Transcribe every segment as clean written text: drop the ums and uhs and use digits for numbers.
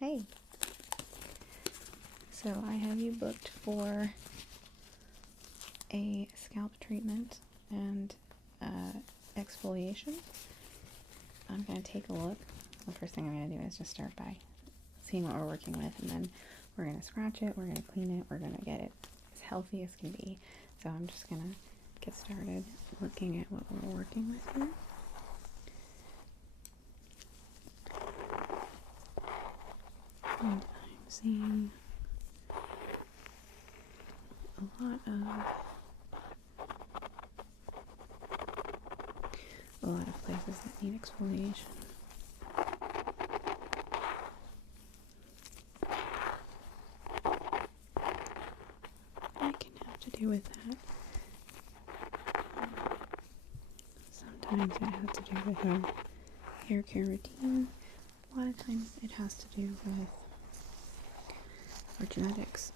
Hey. So I have you booked for a scalp treatment and exfoliation. I'm going to take a look. The first thing I'm going to do is just start by seeing what we're working with, and then we're going to scratch it, we're going to clean it, we're going to get it as healthy as can be. So I'm just going to get started looking at what we're working with here. And I'm seeing a lot of places that need exfoliation. That can have to do with that. Sometimes it has to do with our hair care routine. A lot of times it has to do with our genetics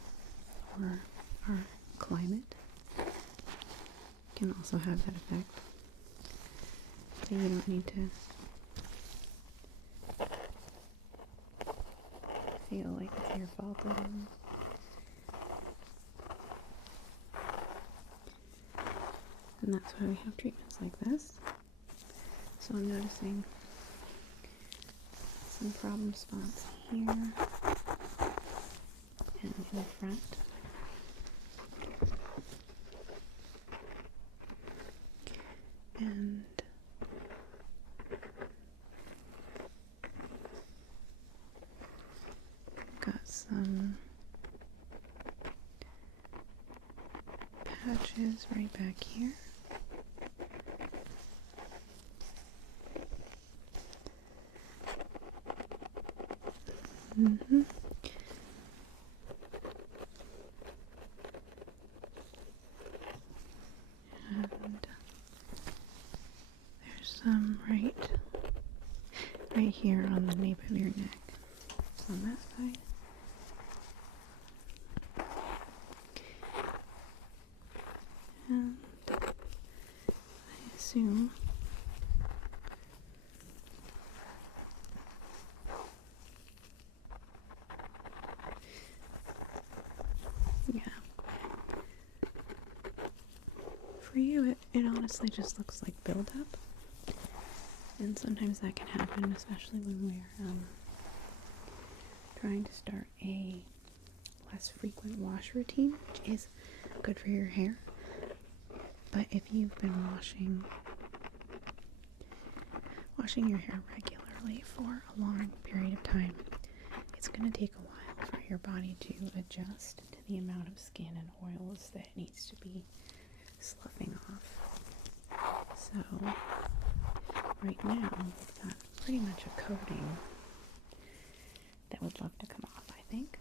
or our climate. Can also have that effect. So you don't need to feel like it's your fault at all. And that's why we have treatments like this. So I'm noticing some problem spots here and in the front. And got some patches right back here. And there's some right here on the nape of your neck. On that side. And I assume for you, it honestly just looks like buildup, and sometimes that can happen, especially when we're trying to start a less frequent wash routine, which is good for your hair. But if you've been washing your hair regularly for a long period of time, it's going to take a while for your body to adjust to the amount of skin and oils that it needs to be sloughing off. So right now we've got pretty much a coating that would love to come off, I think.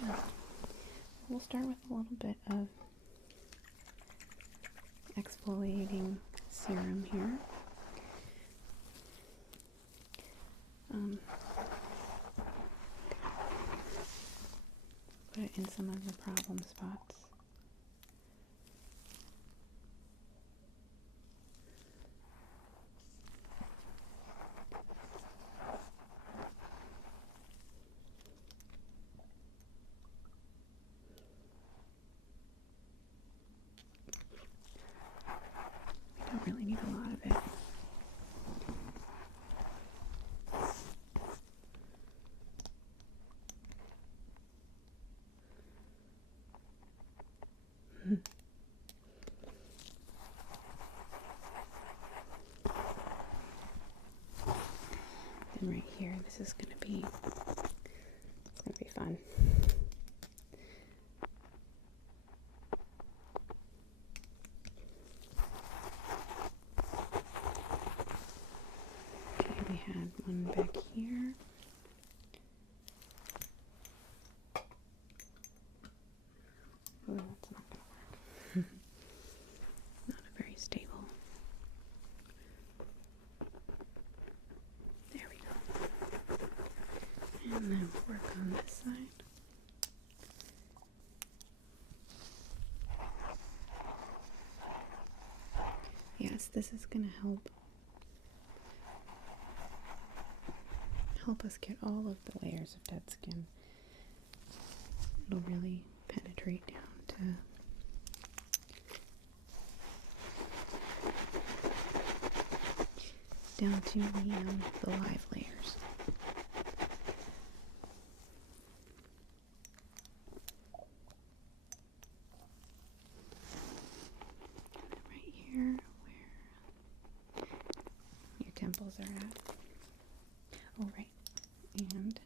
Yeah. We'll start with a little bit of exfoliating serum here. Put it in some of the problem spots. We don't really need a lot of it. yes, this is going to help us get all of the layers of dead skin. It'll really penetrate down to the live layers. Right here, where your temples are at. Oh, right. And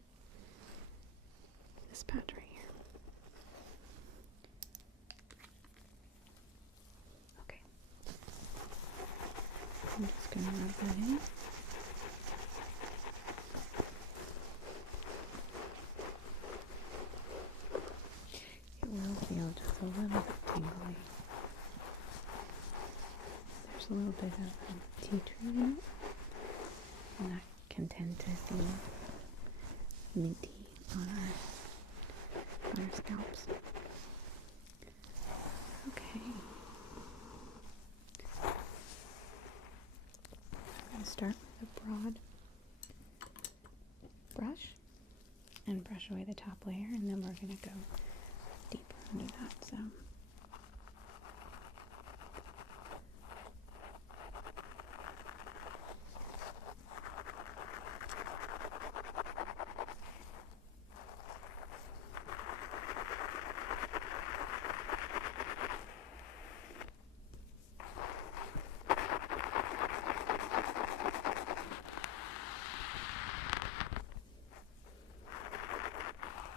this patch right here. Okay. I'm just going to rub that in. It will feel just a little bit tingly. There's a little bit of tea tree in it, and that can tend to be minty on our scalps. Okay. I'm going to start with a broad brush and brush away the top layer, and then we're going to go deeper under that. So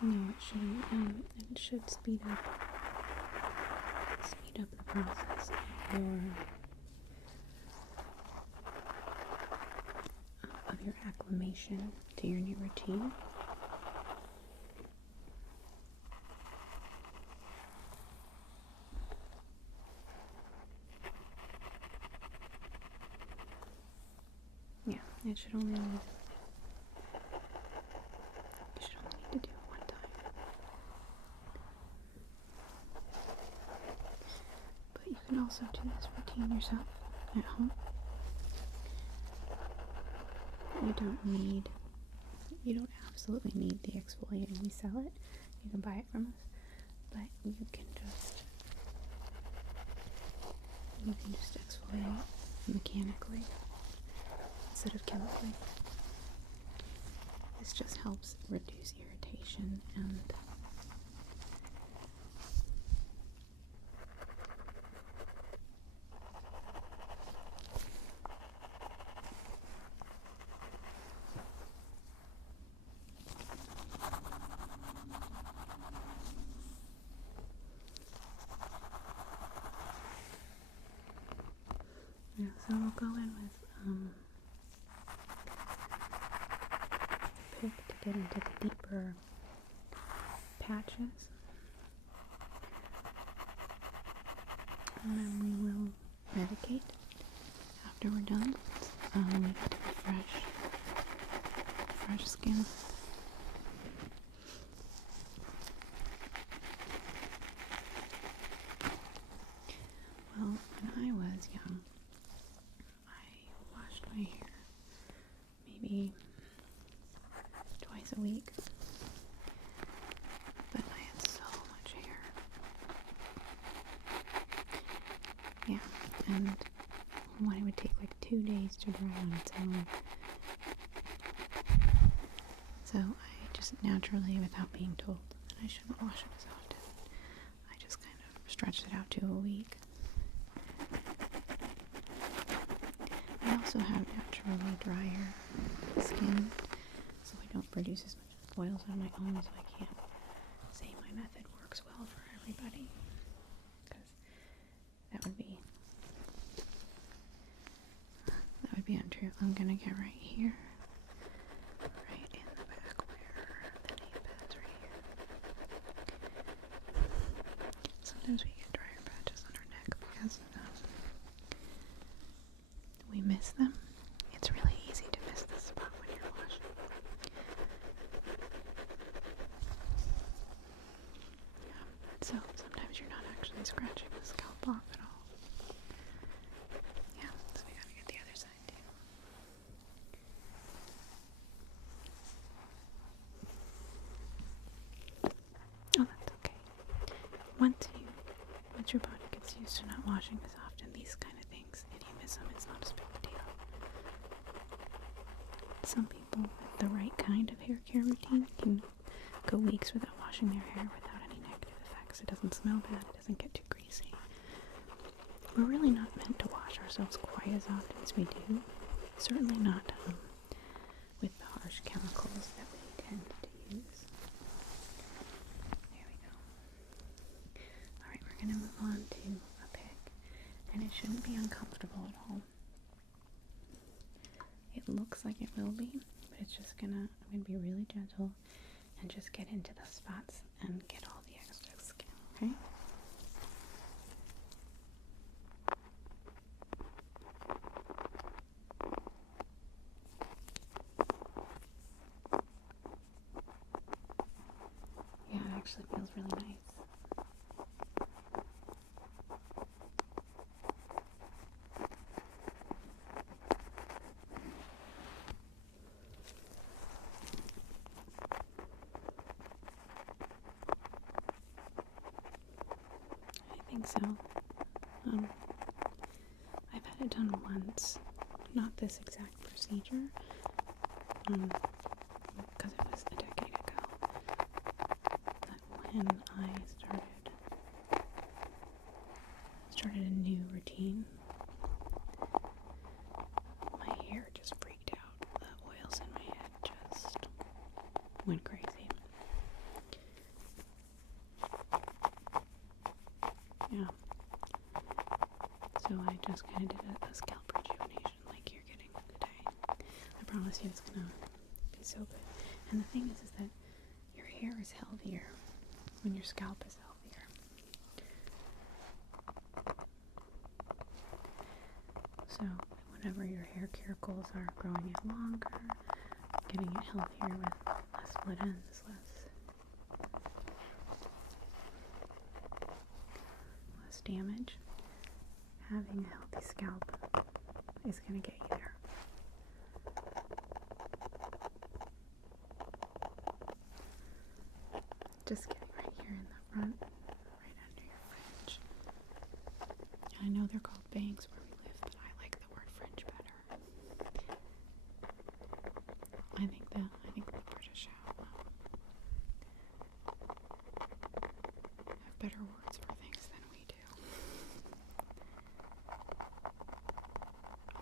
no, it shouldn't. It should speed up the process of your acclimation to your new routine. Yeah, it should only need to do it one time. But you can also do this routine yourself at home. You don't absolutely need the exfoliant. We sell it. You can buy it from us. But you can just exfoliate mechanically instead of chemically. This just helps reduce irritation and yeah, so we'll go in with pick to get into the deeper patches, and then we will medicate after we're done. We get to the fresh skin. Well, when I was young, I washed my hair maybe twice a week, but I had so much hair. Yeah, and when it would take like 2 days to dry on its own. So I just naturally, without being told that I shouldn't wash it as often, I just kind of stretched it out to a week. I also have naturally drier skin, so I don't produce as much oils on my own, so I can't say my method works well for everybody, because that would be untrue. I'm gonna get right here, right in the back where the knee pads right here. Sometimes we get drier patches on our neck because we miss them. It's really easy to miss this spot when you're washing. So sometimes you're not actually scratching the scalp off at all. Yeah, used to not washing as often, these kind of things, if you miss them, it's not as big a deal. Some people with the right kind of hair care routine can go weeks without washing their hair without any negative effects. It doesn't smell bad, it doesn't get too greasy. We're really not meant to wash ourselves quite as often as we do. Certainly not with the harsh chemicals that we tend to use. There we go. Alright, we're going to move on to a pick. And it shouldn't be uncomfortable at all. It looks like it will be, but it's just I'm gonna be really gentle and just get into the spots and get all the extra skin, okay? Yeah, it actually feels really nice. I think so. I've had it done once, not this exact procedure, because it was a decade ago, but when I started a new routine, my hair just freaked out. The oils in my head just went crazy. Yeah. So I just kind of did a scalp rejuvenation like you're getting today. I promise you it's gonna be so good. And the thing is that your hair is healthier when your scalp is healthier. So whenever your hair curicles are growing it longer, getting it healthier with less split ends, less damage, having a healthy scalp is going to get you there. Just getting right here in the front, right under your fringe. And I know they're called bangs where we live, but I like the word fringe better. I think the British have better words for things than we do.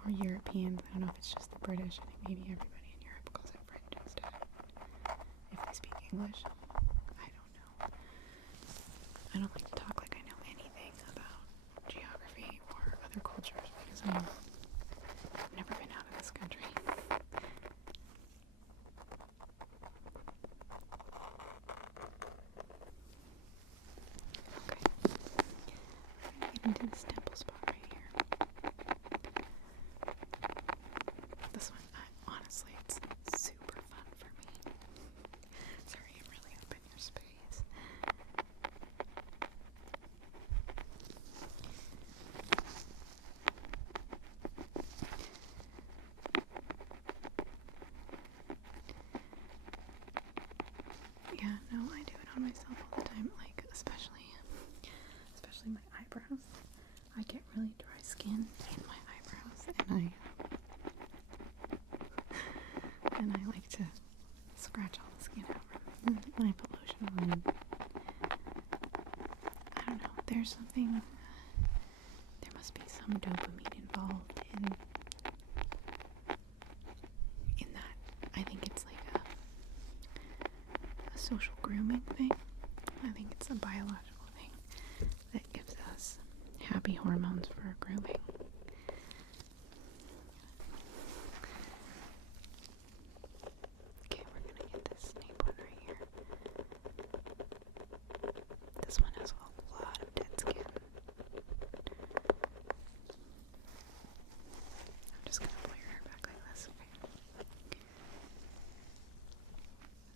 Or Europeans. I don't know if it's just the British. I think maybe everybody in Europe calls it fringe instead. If they speak English. I don't know. I don't like to talk like I know anything about geography or other cultures because I've never been out of this country. Into this temple spot right here. This one, honestly, it's super fun for me. Sorry, I'm really up in your space. Yeah, no, I do it on myself all the time, like, especially my eyebrows. I get really dry skin in my eyebrows, and I like to scratch all the skin out. And I put lotion on, and I don't know, there must be some dopamine involved in that. I think it's like a social grooming thing. I think it's a biological thing that gives us happy hormones for grooming. Okay, we're gonna get this nape one right here. This one has a lot of dead skin. I'm just gonna pull your hair back like this.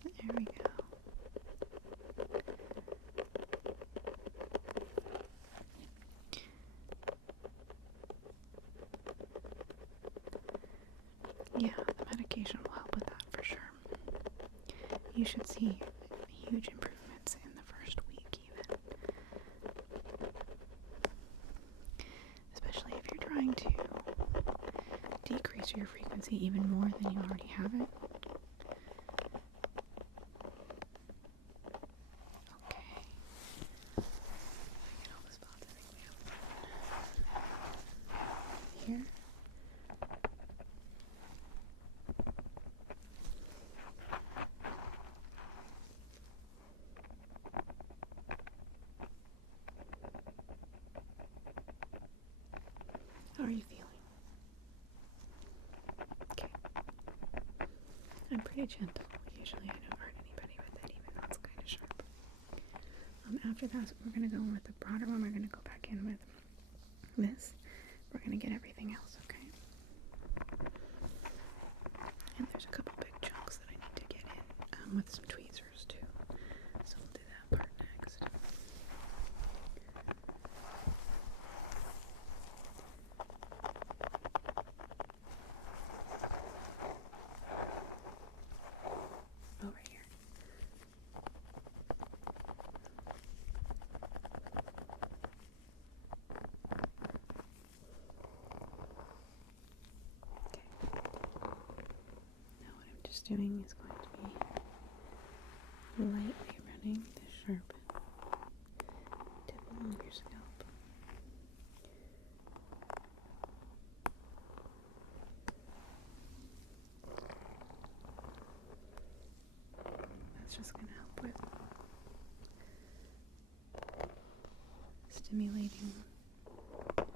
Okay. There we go. Yeah, the medication will help with that for sure. You should see huge improvements in the first week even. decrease your frequency even more than you already have it. Okay. Get all the spots I think we have. Here. How are you feeling? Okay. I'm pretty gentle. Usually I don't hurt anybody with it, even though it's kind of sharp. After that, we're going to go in with the broader one. We're going to go back in with this. We're going to get everything else, okay? And there's a couple big chunks that I need to get in with some tweezers too. So we'll do that part next. Over here. Okay. Now what I'm just doing is going to be lightly running the sharp tip along your scalp. That's just going to help with stimulating your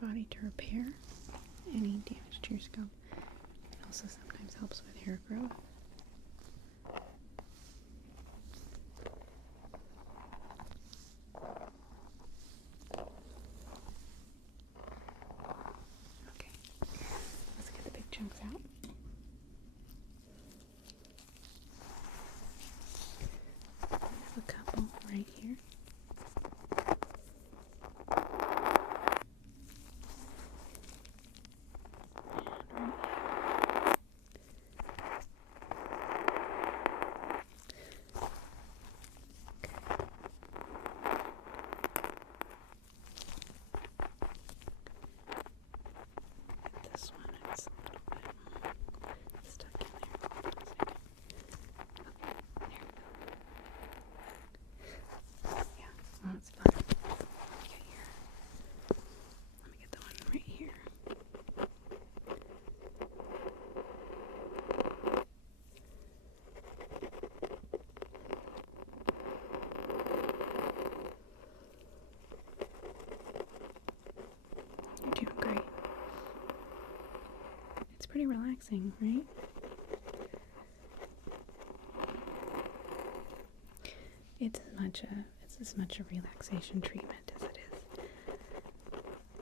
body to repair any damage to your scalp. It also sometimes helps with hair growth. Okay, let's get the big chunks out. I have a couple right here. This one, it's a little bit stuck in there. Hold on a second. Okay, there we go. Yeah, well, it's fine. Let me get the one right here. You're doing great. It's pretty relaxing, right? It's as much a relaxation treatment as it is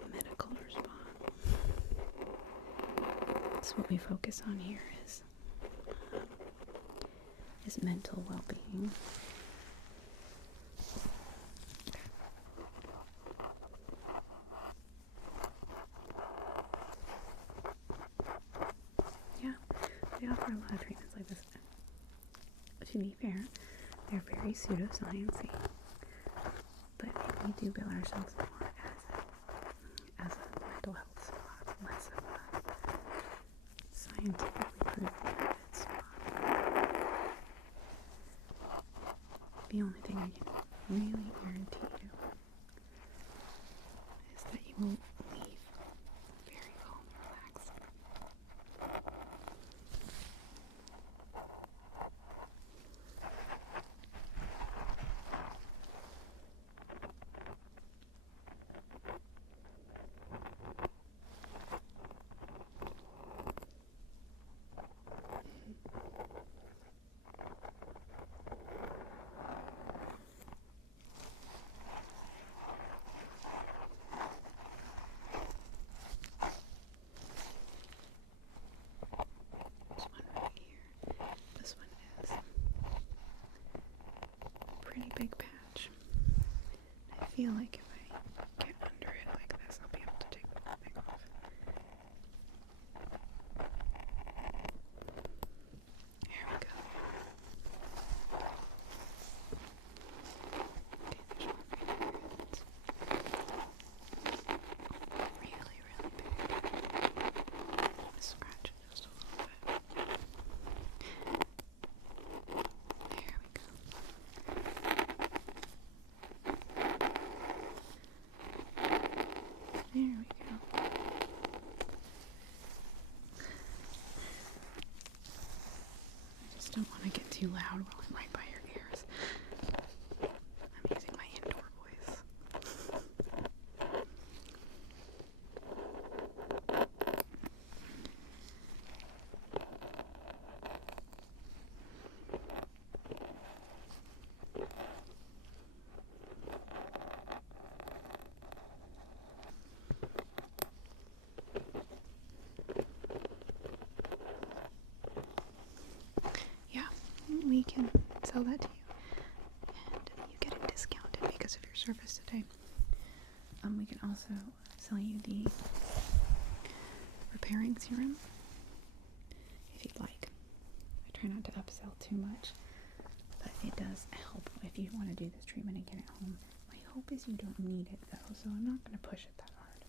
a medical response. That's what we focus on here is mental well-being. Yeah, we offer a lot of treatments like this. To be fair, they're very pseudoscience-y, but we do bill ourselves more as a mental health spa, less of a scientifically proven method spa. The only thing I can really guarantee you is that you will leave very calm and relaxed. Big patch. I feel like if I get under it like this, I'll be able to take the whole thing off. There we go. Okay, there's one right here. It's really, really big. There we go. I just don't want to get too loud while I'm right by your ears. I'm using my indoor voice. Yeah, we can sell that to you, and you get it discounted because of your service today. We can also sell you the repairing serum if you'd like. I try not to upsell too much, but it does help if you want to do this treatment and get it home. My hope is you don't need it though, so I'm not going to push it that hard.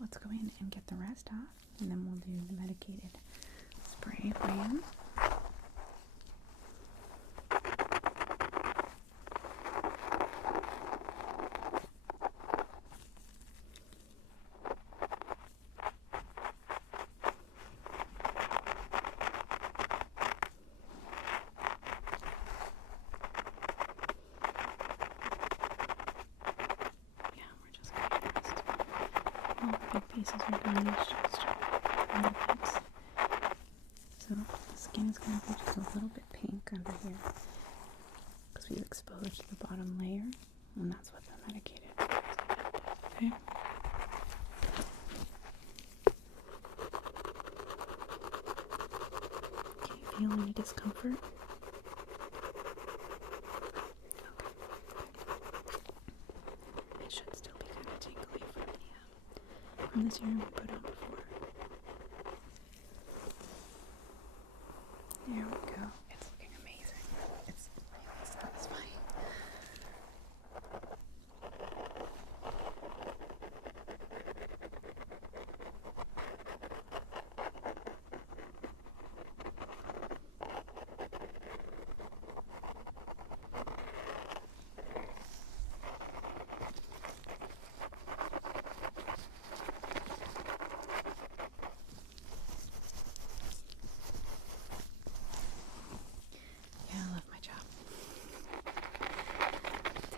Let's go in and get the rest off, and then we'll do the medicated spray for you. All the big pieces are done, it's just little bits. So the skin is going to be just a little bit pink under here because we've exposed the bottom layer, and that's what the medicated is going to help. Okay? Can you feel any discomfort? Okay. It should still be kind of tingly from the serum we put on before. There we go. It's looking amazing. It's really satisfying.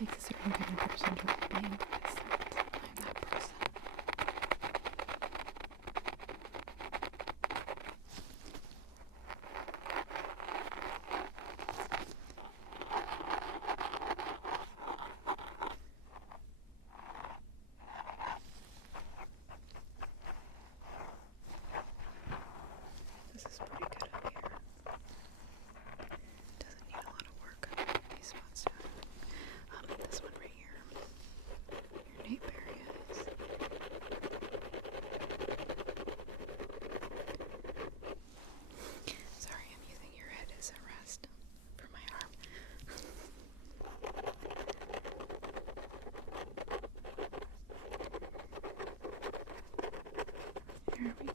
It takes a certain kind of person to really be into this. I'm that person. This is pretty good up here. Doesn't need a lot of work on these spots down. This one right here, your nape areas. Sorry, I'm using your head as a rest for my arm. There we go.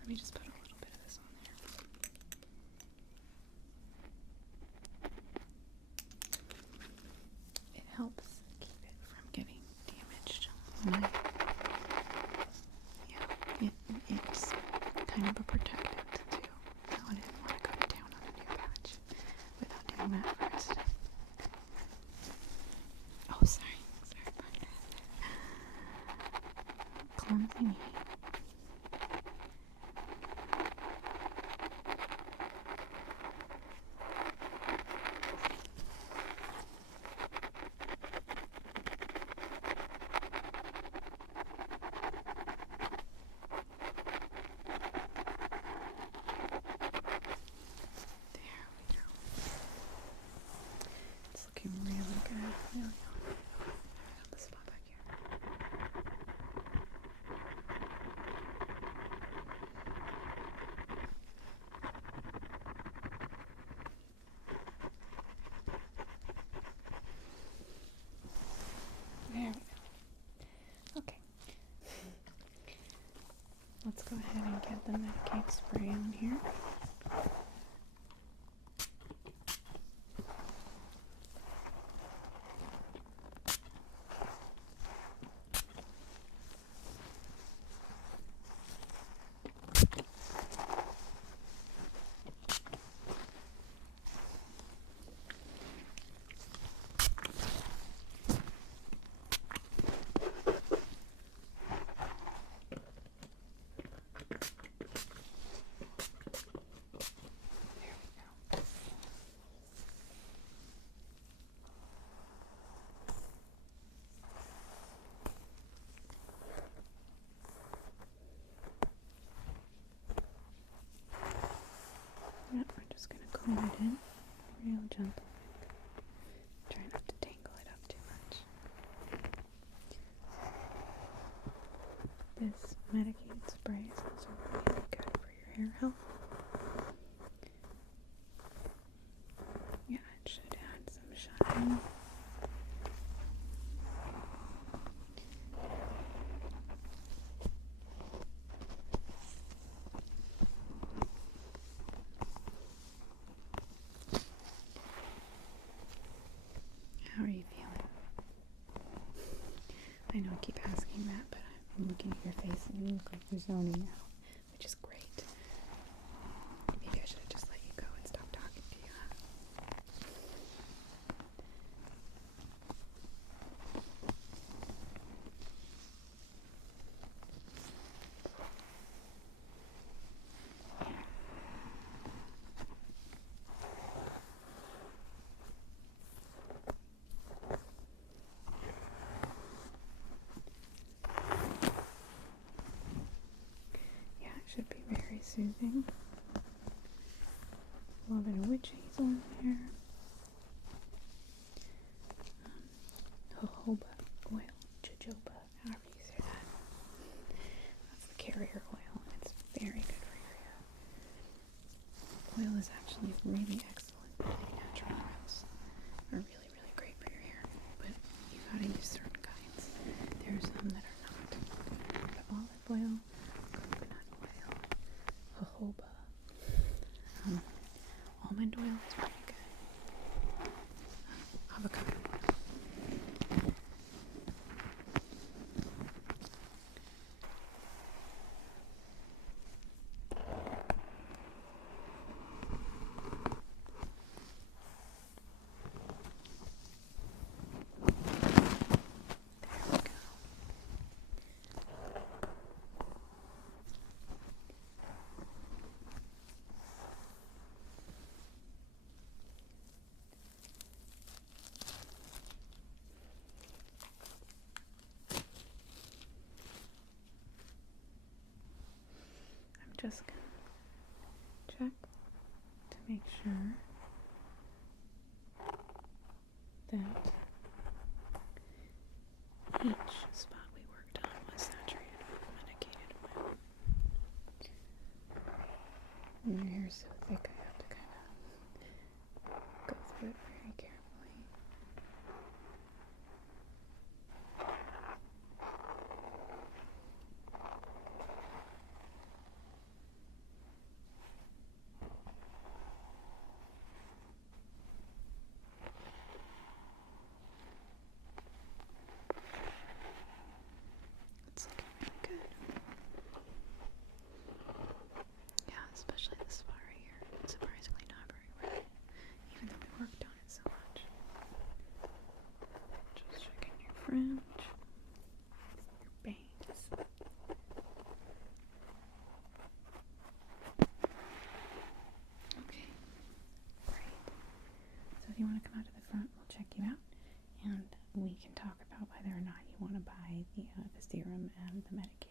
Let me just put a little bit of this on there. It helps keep it from getting damaged. It's kind of a protectant too. So I didn't want to go down on a new patch without doing that first. Oh, sorry about that. Clumsy me. Really good. Really on the spot back here. the Medicaid spray on here. Yep, we're just going to comb it in real gentle. Try not to tangle it up too much. This Medicaid spray is also really good for your hair health. Yeah, it should add some shine. How are you feeling? I know I keep asking that, but I'm looking at your face and you look like you're zoning out, which is great. Maybe I should have just let you go and stop talking to you, huh? Yeah, it should be very soothing. A little bit of witch hazel in there. Jojoba oil, jojoba, however you say that. That's the carrier oil, and it's very good for your hair. Oil is actually really excellent. Natural oils are really, really great for your hair, but you gotta use certain kinds. There are some that are not. But olive oil, coconut oil, jojoba, almond oil is pretty good. Avocado oil. There we go. I'm just gonna check to make sure that each spot we worked on was saturated with medicated oil. And your hair's so thick I have to kind of go through it very carefully. It's looking really good. Yeah, especially this far here. It's surprisingly not very red, even though we worked on it so much. Just checking your fringe, your bangs. Okay, great. So if you want to come out to the front, we'll check you out, and we can talk about whether or not you want to buy the serum and the Medicaid.